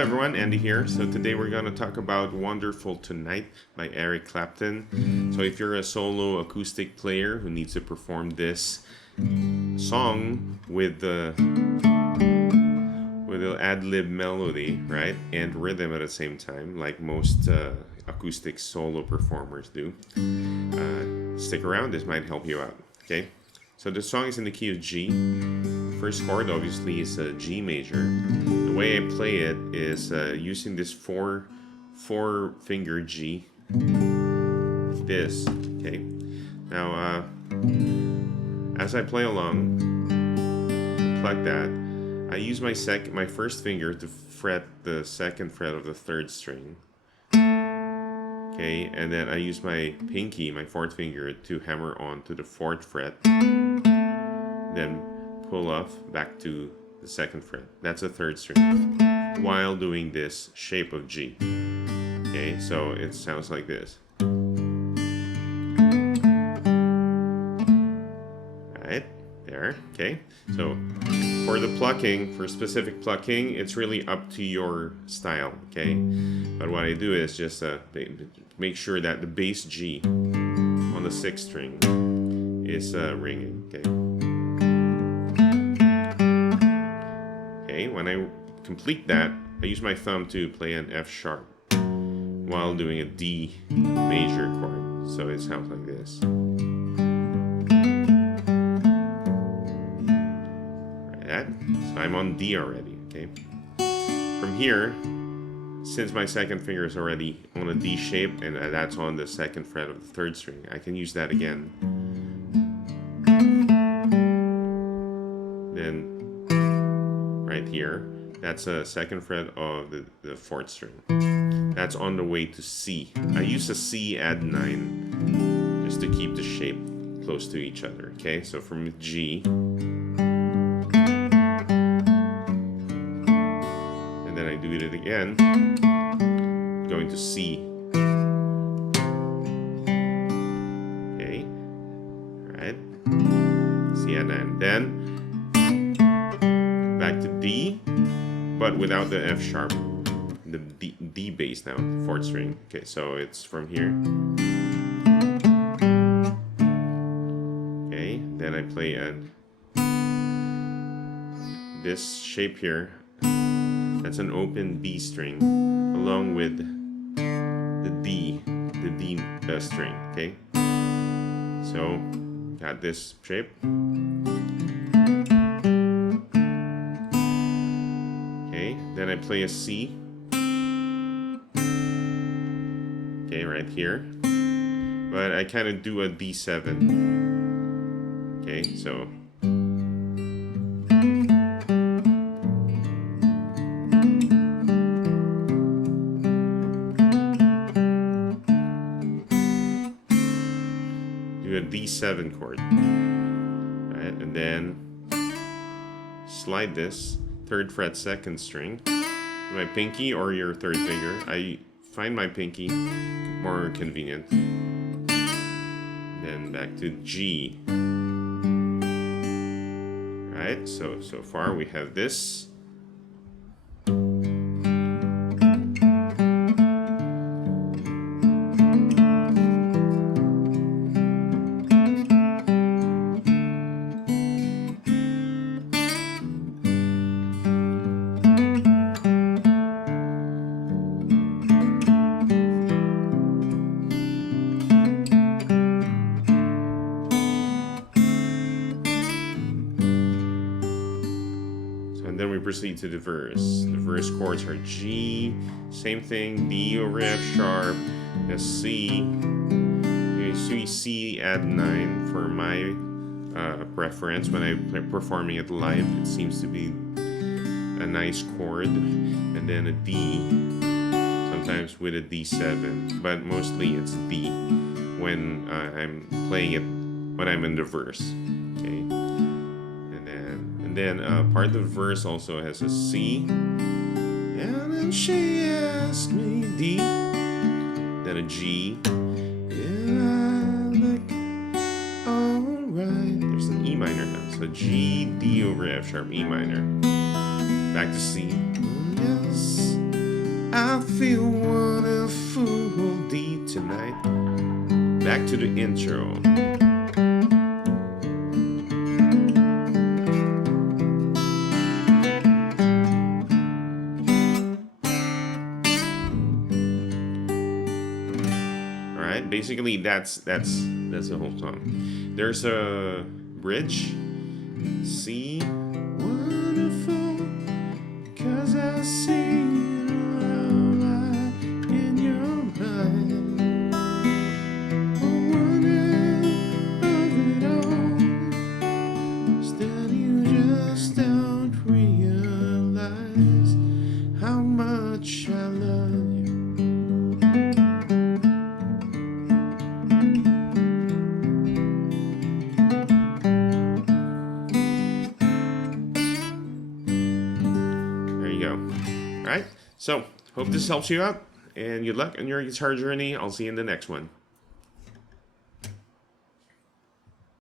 everyone, Andy here. So today we're going to talk about Wonderful Tonight by Eric Clapton. So if you're a solo acoustic player who needs to perform this song with the ad-lib melody, right, and rhythm at the same time, like most acoustic solo performers do, stick around. This might help you out. Okay, so the song is in the key of G. First chord obviously is a G major. The way I play it is using this four finger G. This, okay. Now as I play along, like that, I use my first finger to fret the second fret of the third string. Okay, and then I use my pinky, my fourth finger, to hammer on to the fourth fret. Then pull off back to the second fret. That's the third string. While doing this shape of G. Okay, so it sounds like this. Right there. Okay, so for the plucking, for specific plucking, it's really up to your style. Okay, but what I do is just make sure that the bass G on the sixth string is ringing. Okay. When I complete that, I use my thumb to play an F sharp while doing a D major chord. So it sounds like this. Like that. So I'm on D already. Okay. From here, since my second finger is already on a D shape and that's on the second fret of the third string, I can use that again. Then right here, that's a second fret of the fourth string. That's on the way to C. I use a C add 9 just to keep the shape close to each other. Okay, so from G, and then I do it again, going to C. Okay, all right, C add 9. Then back to D, but without the F sharp, the D bass now, fourth string. Okay, so it's from here. Okay, then I play this shape here. That's an open B string, along with the D string. Okay, so got this shape. Then I play a C, okay, right here, but I kind of do a D7, okay, so do a D7 chord, right, and then slide this third fret second string, my pinky or your third finger. I find my pinky more convenient. Then back to G. Right, so far we have this. Then we proceed to the verse. The verse chords are G, same thing, D over F sharp, a C, C add 9 for my preference. When I'm performing it live, it seems to be a nice chord, and then a D, sometimes with a D7, but mostly it's D when I'm playing it when I'm in the verse. Okay. And then part of the verse also has a C, and then she asked me D, then a G, and I look alright. There's an E minor now, so G, D over F sharp, E minor, back to C. Yes, I feel wonderful deep tonight. Back to the intro. Alright, basically that's the whole song. There's a bridge. See, wonderful, 'cause I see in your mind. A wonder of it all is that you just don't realize how much I love you. There you go. All right. So, hope this helps you out, and good luck on your guitar journey. I'll see you in the next one.